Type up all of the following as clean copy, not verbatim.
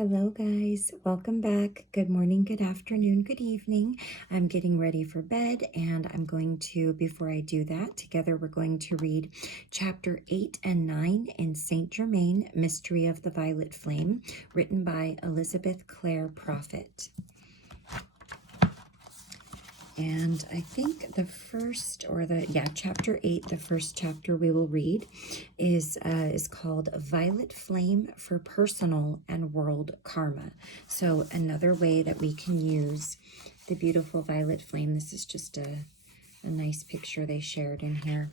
Hello, guys. Welcome back. Good morning, good afternoon, good evening. I'm getting ready for bed, and I'm going to, before I do that, together we're going to read chapter 8 and 9 in Saint Germain, Mystery of the Violet Flame, written by Elizabeth Clare Prophet. And I think the first, chapter 8, the first chapter we will read is called Violet Flame for Personal and World Karma. So another way that we can use the beautiful violet flame. This is just a nice picture they shared in here.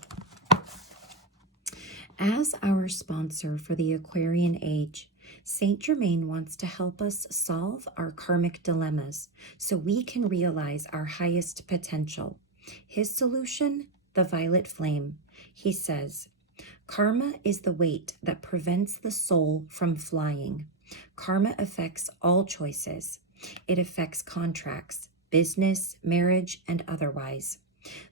As our sponsor for the Aquarian Age, Saint Germain wants to help us solve our karmic dilemmas so we can realize our highest potential. His solution? The violet flame. He says, karma is the weight that prevents the soul from flying. Karma affects all choices. It affects contracts, business, marriage, and otherwise.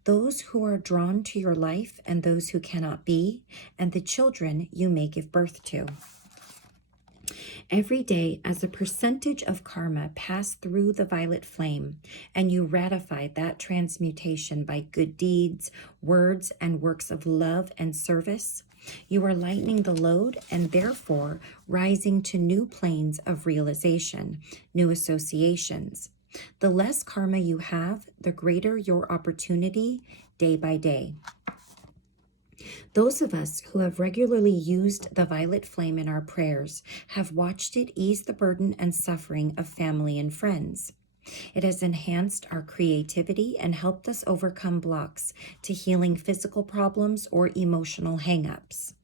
Those who are drawn to your life and those who cannot be, and the children you may give birth to. Every day, as a percentage of karma passed through the violet flame, and you ratified that transmutation by good deeds, words, and works of love and service, you are lightening the load and therefore rising to new planes of realization, new associations. The less karma you have, the greater your opportunity day by day. Those of us who have regularly used the violet flame in our prayers have watched it ease the burden and suffering of family and friends. It has enhanced our creativity and helped us overcome blocks to healing physical problems or emotional hang-ups.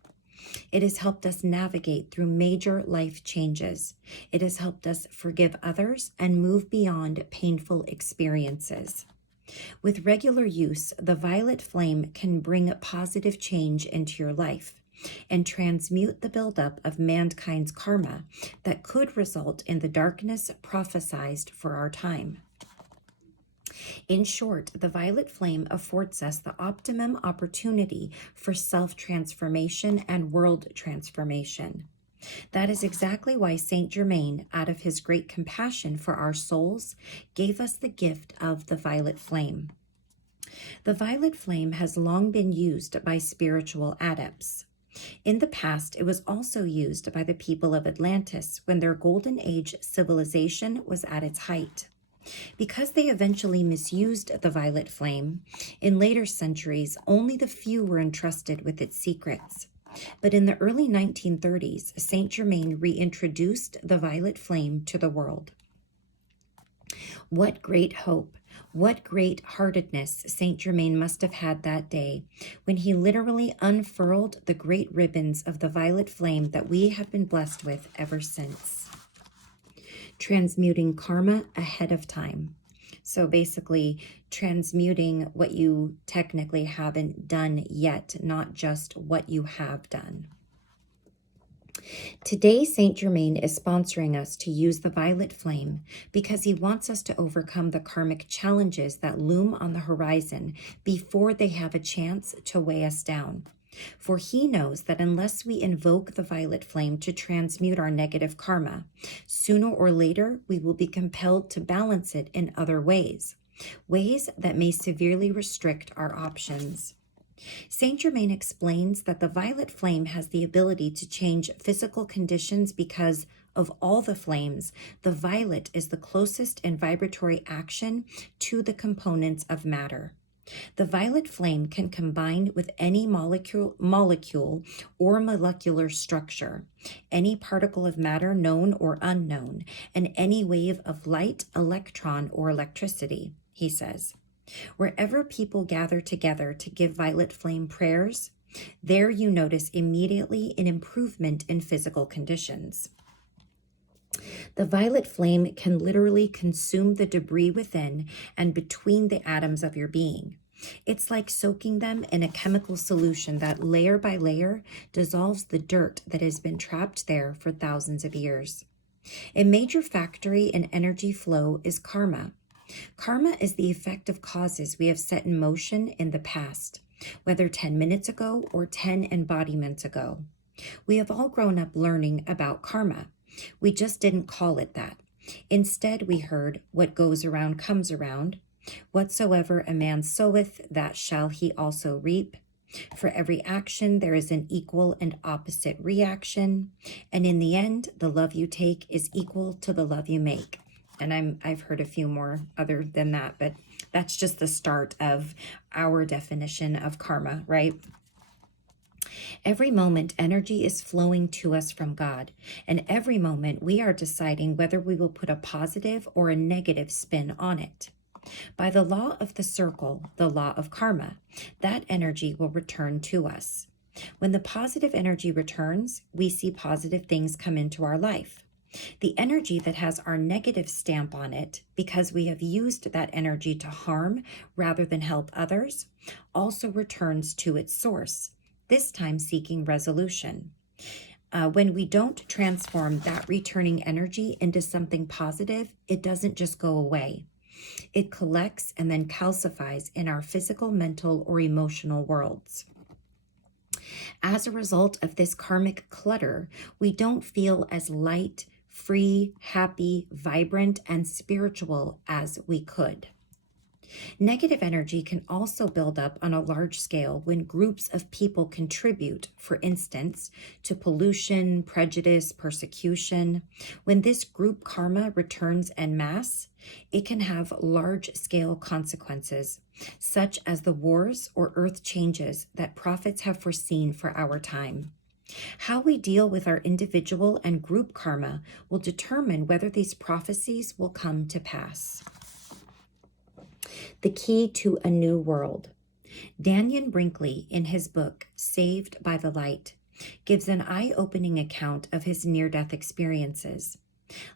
It has helped us navigate through major life changes. It has helped us forgive others and move beyond painful experiences. With regular use, the violet flame can bring positive change into your life and transmute the buildup of mankind's karma that could result in the darkness prophesied for our time. In short, the violet flame affords us the optimum opportunity for self-transformation and world transformation. That is exactly why Saint Germain, out of his great compassion for our souls, gave us the gift of the violet flame. The violet flame has long been used by spiritual adepts. In the past, it was also used by the people of Atlantis when their Golden Age civilization was at its height. Because they eventually misused the violet flame, in later centuries, only the few were entrusted with its secrets. But in the early 1930s, Saint Germain reintroduced the violet flame to the world. What great hope, what great heartedness Saint Germain must have had that day when he literally unfurled the great ribbons of the violet flame that we have been blessed with ever since. Transmuting karma ahead of time. So basically, transmuting what you technically haven't done yet, not just what you have done. Today, Saint Germain is sponsoring us to use the violet flame because he wants us to overcome the karmic challenges that loom on the horizon before they have a chance to weigh us down. For he knows that unless we invoke the violet flame to transmute our negative karma, sooner or later we will be compelled to balance it in other ways that may severely restrict our options. Saint Germain explains that the violet flame has the ability to change physical conditions because of all the flames, the violet is the closest in vibratory action to the components of matter. The violet flame can combine with any molecule or molecular structure, any particle of matter known or unknown, and any wave of light, electron, or electricity, he says. Wherever people gather together to give violet flame prayers, there you notice immediately an improvement in physical conditions. The violet flame can literally consume the debris within and between the atoms of your being. It's like soaking them in a chemical solution that layer by layer dissolves the dirt that has been trapped there for thousands of years. A major factor in energy flow is karma. Karma is the effect of causes we have set in motion in the past, whether 10 minutes ago or 10 embodiments ago. We have all grown up learning about karma. We just didn't call it that. Instead, we heard, what goes around comes around. Whatsoever a man soweth, that shall he also reap. For every action, there is an equal and opposite reaction. And in the end, the love you take is equal to the love you make. And I've heard a few more other than that, but that's just the start of our definition of karma, right? Every moment, energy is flowing to us from God. And every moment, we are deciding whether we will put a positive or a negative spin on it. By the law of the circle, the law of karma, that energy will return to us. When the positive energy returns, we see positive things come into our life. The energy that has our negative stamp on it, because we have used that energy to harm rather than help others, also returns to its source, this time seeking resolution. When we don't transform that returning energy into something positive, it doesn't just go away. It collects and then calcifies in our physical, mental, or emotional worlds. As a result of this karmic clutter, we don't feel as light, free, happy, vibrant, and spiritual as we could. Negative energy can also build up on a large scale when groups of people contribute, for instance, to pollution, prejudice, persecution. When this group karma returns en masse, it can have large-scale consequences, such as the wars or earth changes that prophets have foreseen for our time. How we deal with our individual and group karma will determine whether these prophecies will come to pass. The Key to a New World. Dannion Brinkley, in his book, Saved by the Light, gives an eye-opening account of his near-death experiences.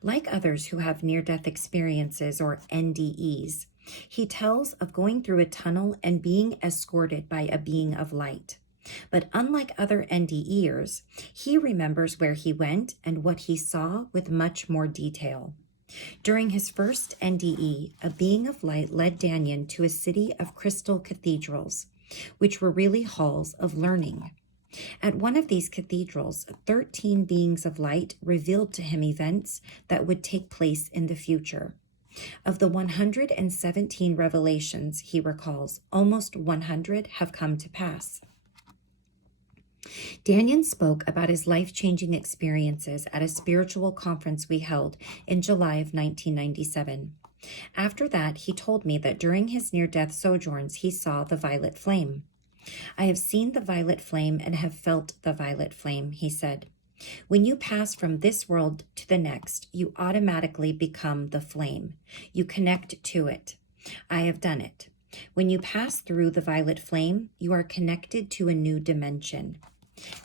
Like others who have near-death experiences, or NDEs, he tells of going through a tunnel and being escorted by a being of light. But unlike other NDEers, he remembers where he went and what he saw with much more detail. During his first NDE, a being of light led Dannion to a city of crystal cathedrals, which were really halls of learning. At one of these cathedrals, 13 beings of light revealed to him events that would take place in the future. Of the 117 revelations, he recalls, almost 100 have come to pass. Dannion spoke about his life-changing experiences at a spiritual conference we held in July of 1997. After that, he told me that during his near-death sojourns, he saw the violet flame. I have seen the violet flame and have felt the violet flame, he said. When you pass from this world to the next, you automatically become the flame. You connect to it. I have done it. When you pass through the violet flame, you are connected to a new dimension.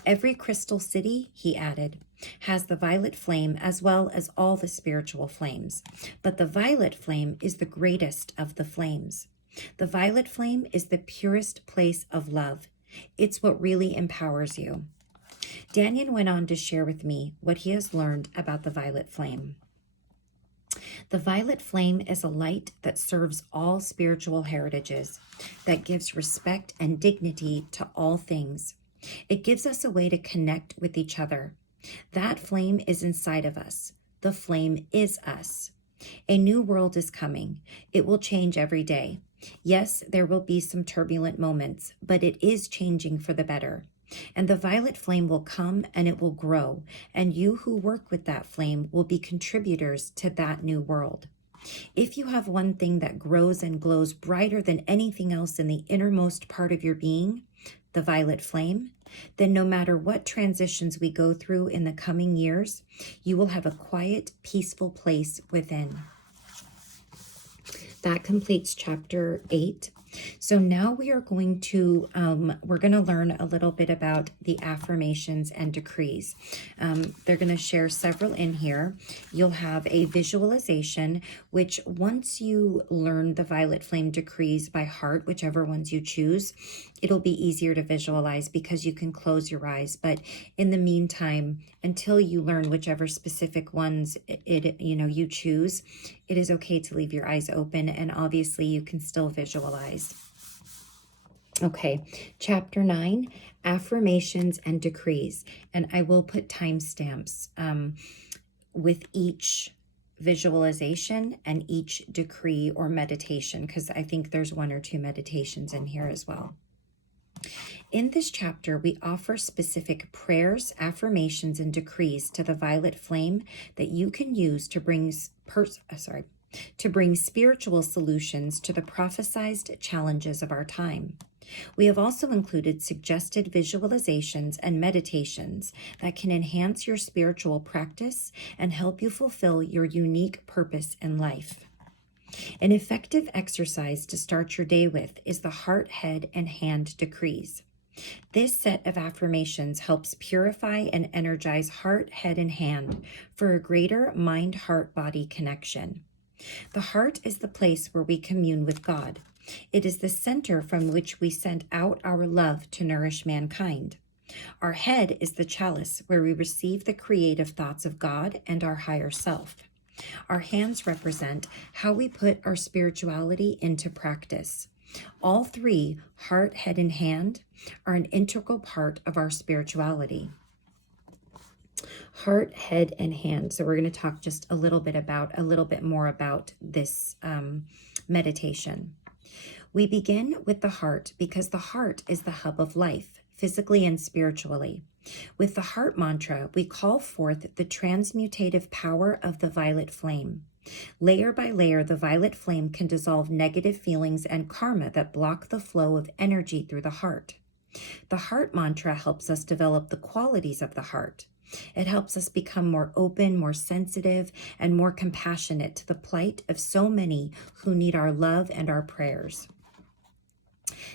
Every crystal city, he added, has the violet flame as well as all the spiritual flames. But the violet flame is the greatest of the flames. The violet flame is the purest place of love. It's what really empowers you. Dannion went on to share with me what he has learned about the violet flame. The violet flame is a light that serves all spiritual heritages, that gives respect and dignity to all things. It gives us a way to connect with each other. That flame is inside of us. The flame is us. A new world is coming. It will change every day. Yes, there will be some turbulent moments, but it is changing for the better. And the violet flame will come and it will grow, and you who work with that flame will be contributors to that new world. If you have one thing that grows and glows brighter than anything else in the innermost part of your being, the violet flame, then no matter what transitions we go through in the coming years, you will have a quiet, peaceful place within. That completes chapter 8. So now we are going to learn a little bit about the affirmations and decrees. They're going to share several in here. You'll have a visualization, which once you learn the violet flame decrees by heart, whichever ones you choose, it'll be easier to visualize because you can close your eyes. But in the meantime, until you learn whichever specific ones you choose, it is okay to leave your eyes open, and obviously you can still visualize. Okay, chapter 9, affirmations and decrees, and I will put timestamps with each visualization and each decree or meditation, because I think there's one or two meditations in here as well. In this chapter, we offer specific prayers, affirmations, and decrees to the violet flame that you can use to bring spiritual solutions to the prophesized challenges of our time. We have also included suggested visualizations and meditations that can enhance your spiritual practice and help you fulfill your unique purpose in life. An effective exercise to start your day with is the heart, head, and hand decrees. This set of affirmations helps purify and energize heart, head, and hand for a greater mind, heart, body connection. The heart is the place where we commune with God. It is the center from which we send out our love to nourish mankind. Our head is the chalice where we receive the creative thoughts of God and our higher self. Our hands represent how we put our spirituality into practice. All three, heart, head, and hand, are an integral part of our spirituality. Heart, head, and hand. So we're going to talk just a little bit more about this meditation. We begin with the heart because the heart is the hub of life, physically and spiritually. With the heart mantra, we call forth the transmutative power of the violet flame. Layer by layer, the violet flame can dissolve negative feelings and karma that block the flow of energy through the heart. The heart mantra helps us develop the qualities of the heart. It helps us become more open, more sensitive, and more compassionate to the plight of so many who need our love and our prayers.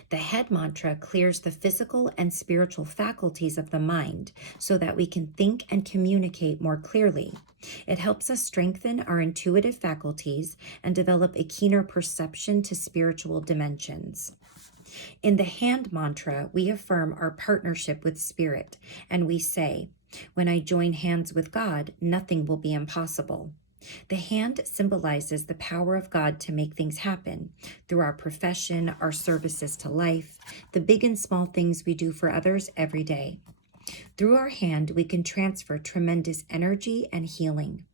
The head mantra clears the physical and spiritual faculties of the mind so that we can think and communicate more clearly. It helps us strengthen our intuitive faculties and develop a keener perception to spiritual dimensions. In the hand mantra, we affirm our partnership with Spirit, and we say, "When I join hands with God, nothing will be impossible." The hand symbolizes the power of God to make things happen through our profession, our services to life, the big and small things we do for others every day. Through our hand, we can transfer tremendous energy and healing.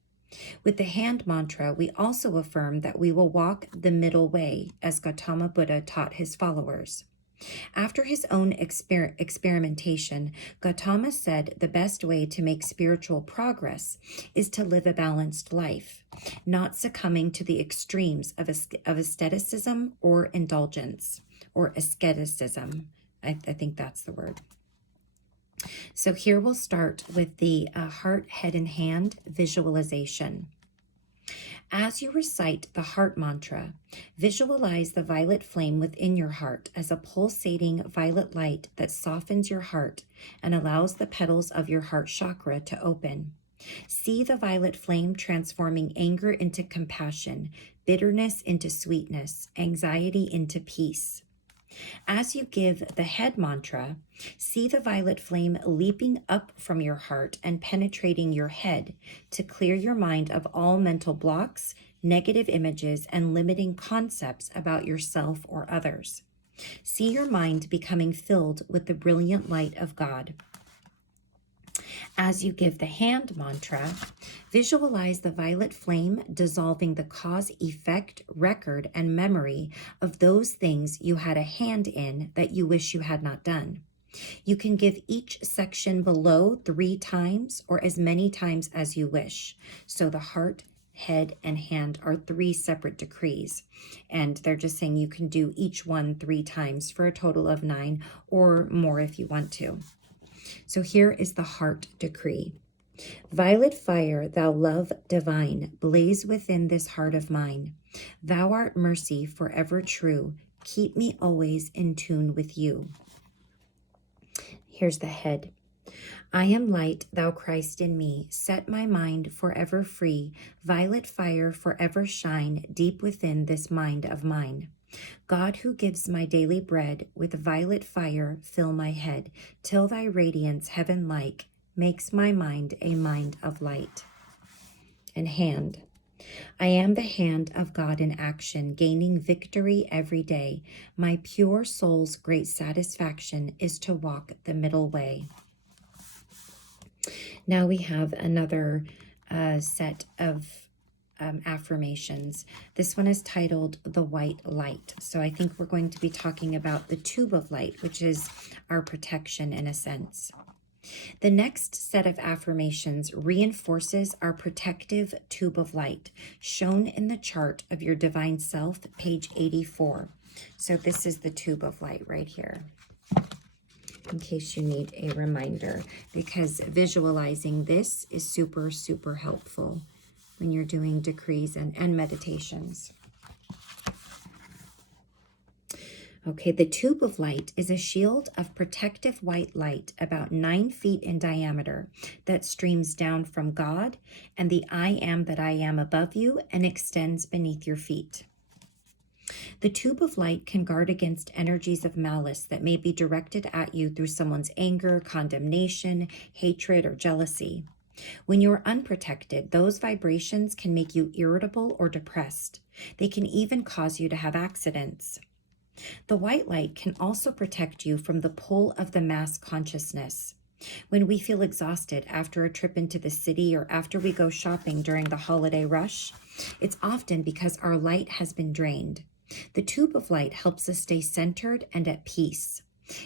With the hand mantra, we also affirm that we will walk the middle way, as Gautama Buddha taught his followers. After his own experimentation, Gautama said the best way to make spiritual progress is to live a balanced life, not succumbing to the extremes of asceticism or indulgence, or asceticism. I think that's the word. So here we'll start with the heart, head, and hand visualization. As you recite the heart mantra, visualize the violet flame within your heart as a pulsating violet light that softens your heart and allows the petals of your heart chakra to open. See the violet flame transforming anger into compassion, bitterness into sweetness, anxiety into peace. As you give the head mantra, see the violet flame leaping up from your heart and penetrating your head to clear your mind of all mental blocks, negative images, and limiting concepts about yourself or others. See your mind becoming filled with the brilliant light of God. As you give the hand mantra, visualize the violet flame dissolving the cause-effect record and memory of those things you had a hand in that you wish you had not done. You can give each section below 3 times or as many times as you wish. So the heart, head, and hand are 3 separate decrees. And they're just saying you can do each one 3 times for a total of 9 or more if you want to. So here is the heart decree. Violet fire, thou love divine, blaze within this heart of mine. Thou art mercy forever true. Keep me always in tune with you. Here's the head. I am light, thou Christ in me. Set my mind forever free. Violet fire forever shine deep within this mind of mine. God who gives my daily bread, with violet fire fill my head, till thy radiance heaven-like makes my mind a mind of light. And hand. I am the hand of God in action, gaining victory every day. My pure soul's great satisfaction is to walk the middle way. Now we have another set of affirmations. This one is titled The White Light. So I think we're going to be talking about the tube of light, which is our protection in a sense. The next set of affirmations reinforces our protective tube of light, shown in the chart of your divine self, page 84. So this is the tube of light right here, in case you need a reminder, because visualizing this is super, super helpful when you're doing decrees and meditations. Okay, the tube of light is a shield of protective white light about 9 feet in diameter that streams down from God and the I am that I am above you and extends beneath your feet. The tube of light can guard against energies of malice that may be directed at you through someone's anger, condemnation, hatred, or jealousy. When you're unprotected, those vibrations can make you irritable or depressed. They can even cause you to have accidents. The white light can also protect you from the pull of the mass consciousness. When we feel exhausted after a trip into the city or after we go shopping during the holiday rush, it's often because our light has been drained. The tube of light helps us stay centered and at peace.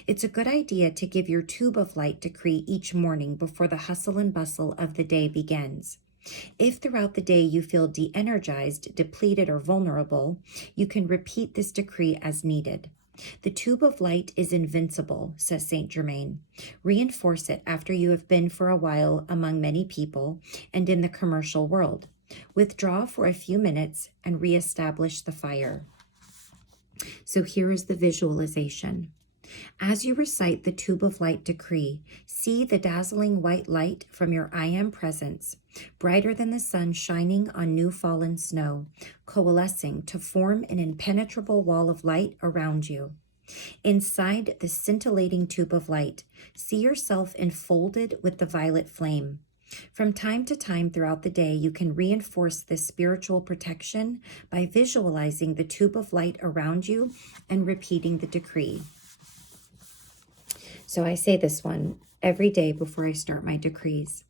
It's a good idea to give your tube of light decree each morning before the hustle and bustle of the day begins. If throughout the day you feel de-energized, depleted, or vulnerable, you can repeat this decree as needed. The tube of light is invincible, says Saint Germain. Reinforce it after you have been for a while among many people and in the commercial world. Withdraw for a few minutes and reestablish the fire. So here is the visualization. As you recite the tube of light decree, see the dazzling white light from your I am presence, brighter than the sun shining on new fallen snow, coalescing to form an impenetrable wall of light around you. Inside the scintillating tube of light, see yourself enfolded with the violet flame. From time to time throughout the day, you can reinforce this spiritual protection by visualizing the tube of light around you and repeating the decree. So I say this one every day before I start my decrees.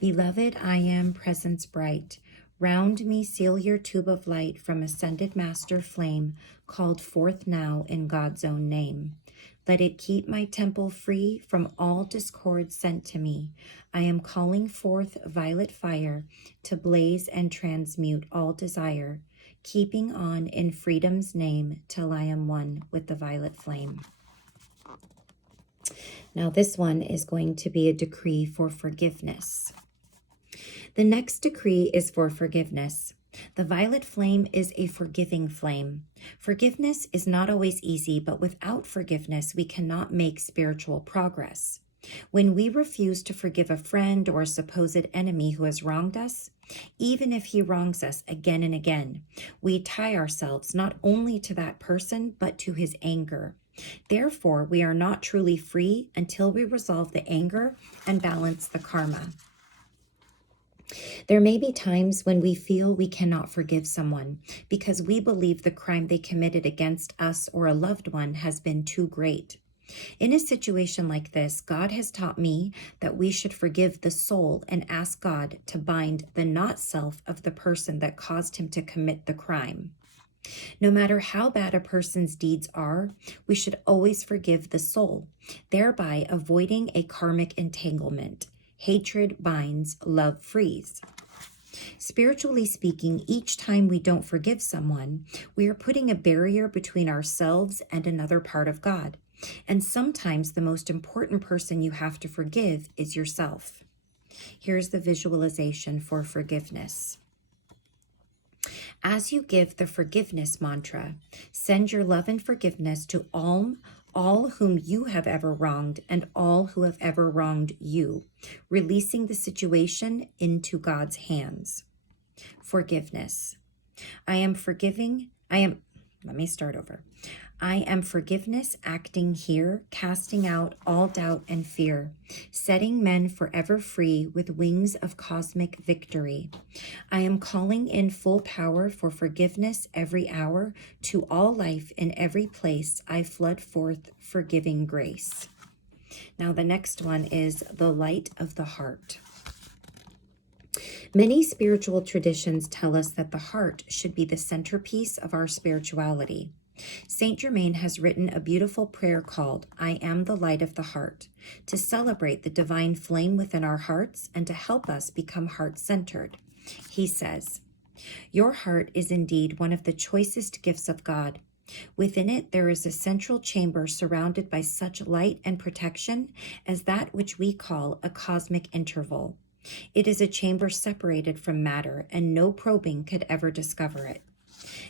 Beloved, I am presence bright. Round me seal your tube of light from ascended master flame, called forth now in God's own name. Let it keep my temple free from all discord sent to me. I am calling forth violet fire to blaze and transmute all desire, keeping on in freedom's name till I am one with the violet flame. Now this one is going to be a decree for forgiveness. The next decree is for forgiveness. The violet flame is a forgiving flame. Forgiveness is not always easy, but without forgiveness, we cannot make spiritual progress. When we refuse to forgive a friend or a supposed enemy who has wronged us, even if he wrongs us again and again, we tie ourselves not only to that person, but to his anger. Therefore, we are not truly free until we resolve the anger and balance the karma. There may be times when we feel we cannot forgive someone because we believe the crime they committed against us or a loved one has been too great. In a situation like this, God has taught me that we should forgive the soul and ask God to bind the not self of the person that caused him to commit the crime. No matter how bad a person's deeds are, we should always forgive the soul, thereby avoiding a karmic entanglement. Hatred binds, love frees. Spiritually speaking, each time we don't forgive someone, we are putting a barrier between ourselves and another part of God. And sometimes the most important person you have to forgive is yourself. Here's the visualization for forgiveness. As you give the forgiveness mantra, send your love and forgiveness to all whom you have ever wronged and all who have ever wronged you, releasing the situation into God's hands. Forgiveness. I am forgiveness acting here, casting out all doubt and fear, setting men forever free with wings of cosmic victory. I am calling in full power for forgiveness every hour to all life in every place. I flood forth forgiving grace. Now the next one is the light of the heart. Many spiritual traditions tell us that the heart should be the centerpiece of our spirituality. Saint Germain has written a beautiful prayer called I Am the Light of the Heart to celebrate the divine flame within our hearts and to help us become heart-centered. He says, "Your heart is indeed one of the choicest gifts of God. Within it there is a central chamber surrounded by such light and protection as that which we call a cosmic interval. It is a chamber separated from matter, and no probing could ever discover it.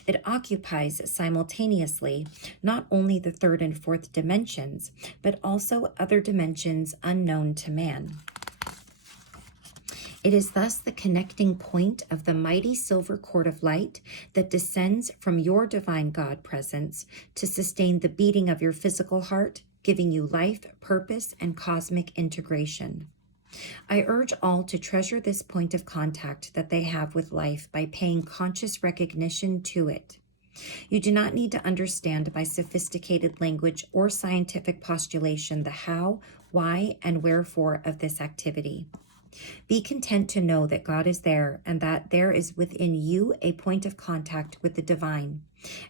It occupies simultaneously not only the third and fourth dimensions, but also other dimensions unknown to man. It is thus the connecting point of the mighty silver cord of light that descends from your divine God presence to sustain the beating of your physical heart, giving you life, purpose, and cosmic integration. I urge all to treasure this point of contact that they have with life by paying conscious recognition to it. You do not need to understand by sophisticated language or scientific postulation the how, why, and wherefore of this activity. Be content to know that God is there and that there is within you a point of contact with the divine,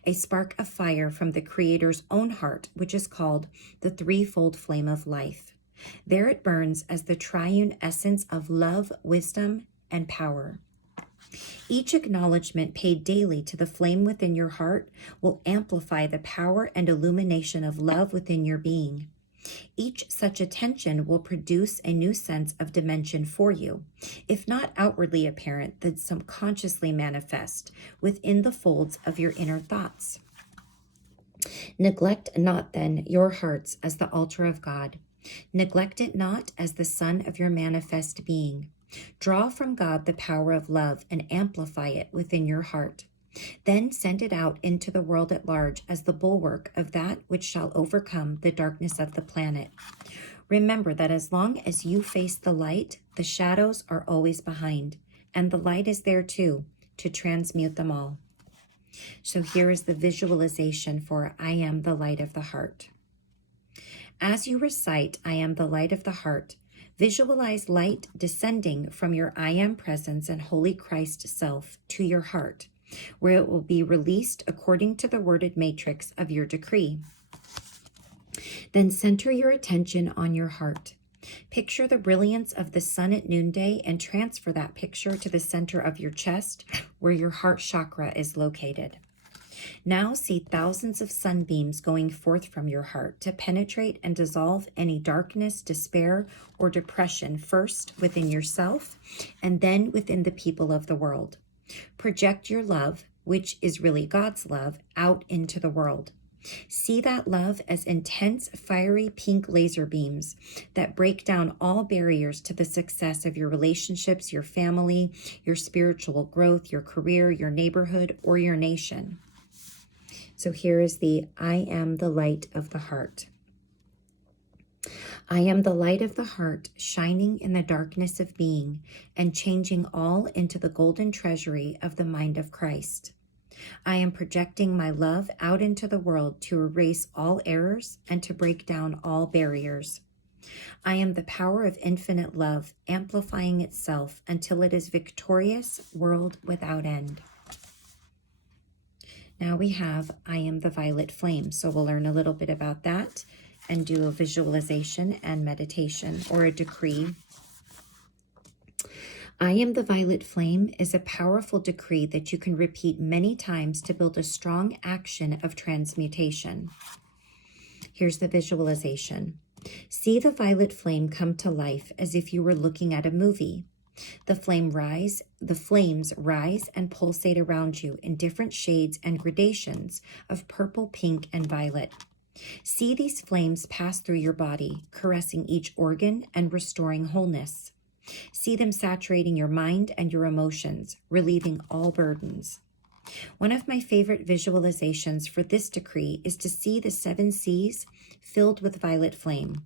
a spark of fire from the Creator's own heart, which is called the threefold flame of life. There it burns as the triune essence of love, wisdom, and power. Each acknowledgement paid daily to the flame within your heart will amplify the power and illumination of love within your being. Each such attention will produce a new sense of dimension for you, if not outwardly apparent, then subconsciously manifest within the folds of your inner thoughts. Neglect not, then, your hearts as the altar of God. Neglect it not as the sun of your manifest being. Draw from God the power of love and amplify it within your heart. Then send it out into the world at large as the bulwark of that which shall overcome the darkness of the planet. Remember that as long as you face the light, the shadows are always behind, and the light is there too, to transmute them all." So here is the visualization for I am the light of the heart. As you recite, I am the light of the heart, visualize light descending from your I am presence and Holy Christ self to your heart, where it will be released according to the worded matrix of your decree. Then center your attention on your heart. Picture the brilliance of the sun at noonday and transfer that picture to the center of your chest, where your heart chakra is located. Now see thousands of sunbeams going forth from your heart to penetrate and dissolve any darkness, despair, or depression, first within yourself and then within the people of the world. Project your love, which is really God's love, out into the world. See that love as intense, fiery pink laser beams that break down all barriers to the success of your relationships, your family, your spiritual growth, your career, your neighborhood, or your nation. So here is the I am the light of the heart. I am the light of the heart, shining in the darkness of being and changing all into the golden treasury of the mind of Christ. I am projecting my love out into the world to erase all errors and to break down all barriers. I am the power of infinite love, amplifying itself until it is victorious, world without end. Now we have I am the violet flame. So we'll learn a little bit about that and do a visualization and meditation or a decree. I am the violet flame is a powerful decree that you can repeat many times to build a strong action of transmutation. Here's the visualization. See the violet flame come to life as if you were looking at a movie. The flames rise and pulsate around you in different shades and gradations of purple, pink, and violet. See these flames pass through your body, caressing each organ and restoring wholeness. See them saturating your mind and your emotions, relieving all burdens. One of my favorite visualizations for this decree is to see the 7 seas filled with violet flame.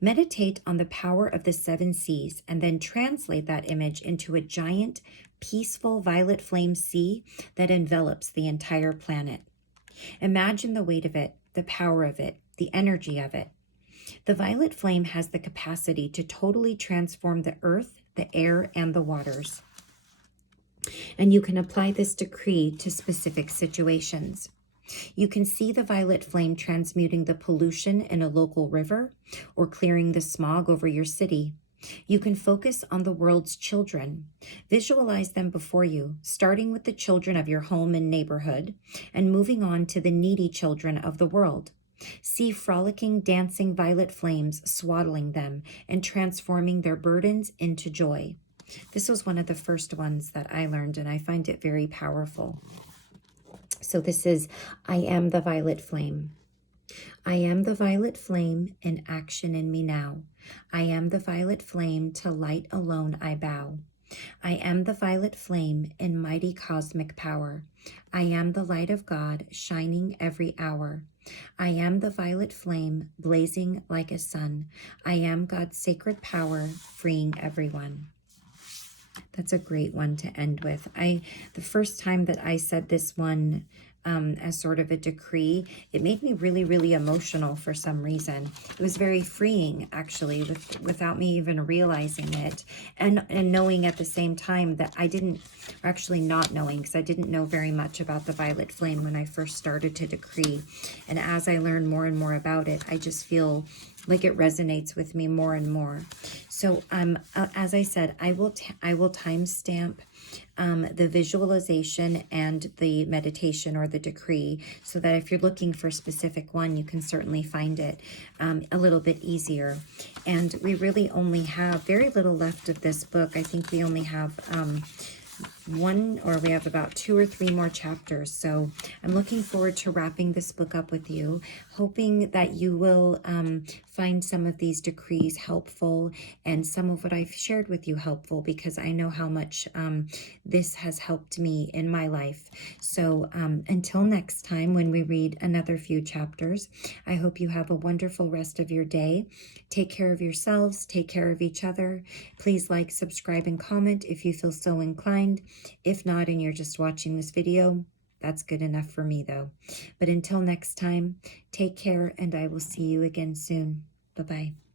Meditate on the power of the 7 seas and then translate that image into a giant, peaceful violet flame sea that envelops the entire planet. Imagine the weight of it, the power of it, the energy of it. The violet flame has the capacity to totally transform the earth, the air, and the waters. and you can apply this decree to specific situations. You can see the violet flame transmuting the pollution in a local river or clearing the smog over your city. You can focus on the world's children. Visualize them before you, starting with the children of your home and neighborhood and moving on to the needy children of the world. See frolicking, dancing violet flames swaddling them and transforming their burdens into joy. This was one of the first ones that I learned, and I find it very powerful. So this is, I am the violet flame. I am the violet flame in action in me now. I am the violet flame, to light alone I bow. I am the violet flame in mighty cosmic power. I am the light of God shining every hour. I am the violet flame blazing like a sun. I am God's sacred power freeing everyone. That's a great one to end with. The first time that I said this one as sort of a decree, it made me really, really emotional for some reason. It was very freeing, actually, without me even realizing it, and knowing at the same time that I didn't, or actually not knowing, because I didn't know very much about the violet flame when I first started to decree. And as I learn more and more about it, I just feel like it resonates with me more and more. So as I said, I will timestamp the visualization and the meditation or the decree, so that if you're looking for a specific one, you can certainly find it a little bit easier. And we really only have very little left of this book. I think we only have we have about 2 or 3 more chapters. So I'm looking forward to wrapping this book up with you, hoping that you will find some of these decrees helpful and some of what I've shared with you helpful, because I know how much this has helped me in my life. So until next time, when we read another few chapters, I hope you have a wonderful rest of your day. Take care of yourselves, take care of each other. Please like, subscribe, and comment if you feel so inclined. If not, and you're just watching this video, that's good enough for me though. But until next time, take care, and I will see you again soon. Bye-bye.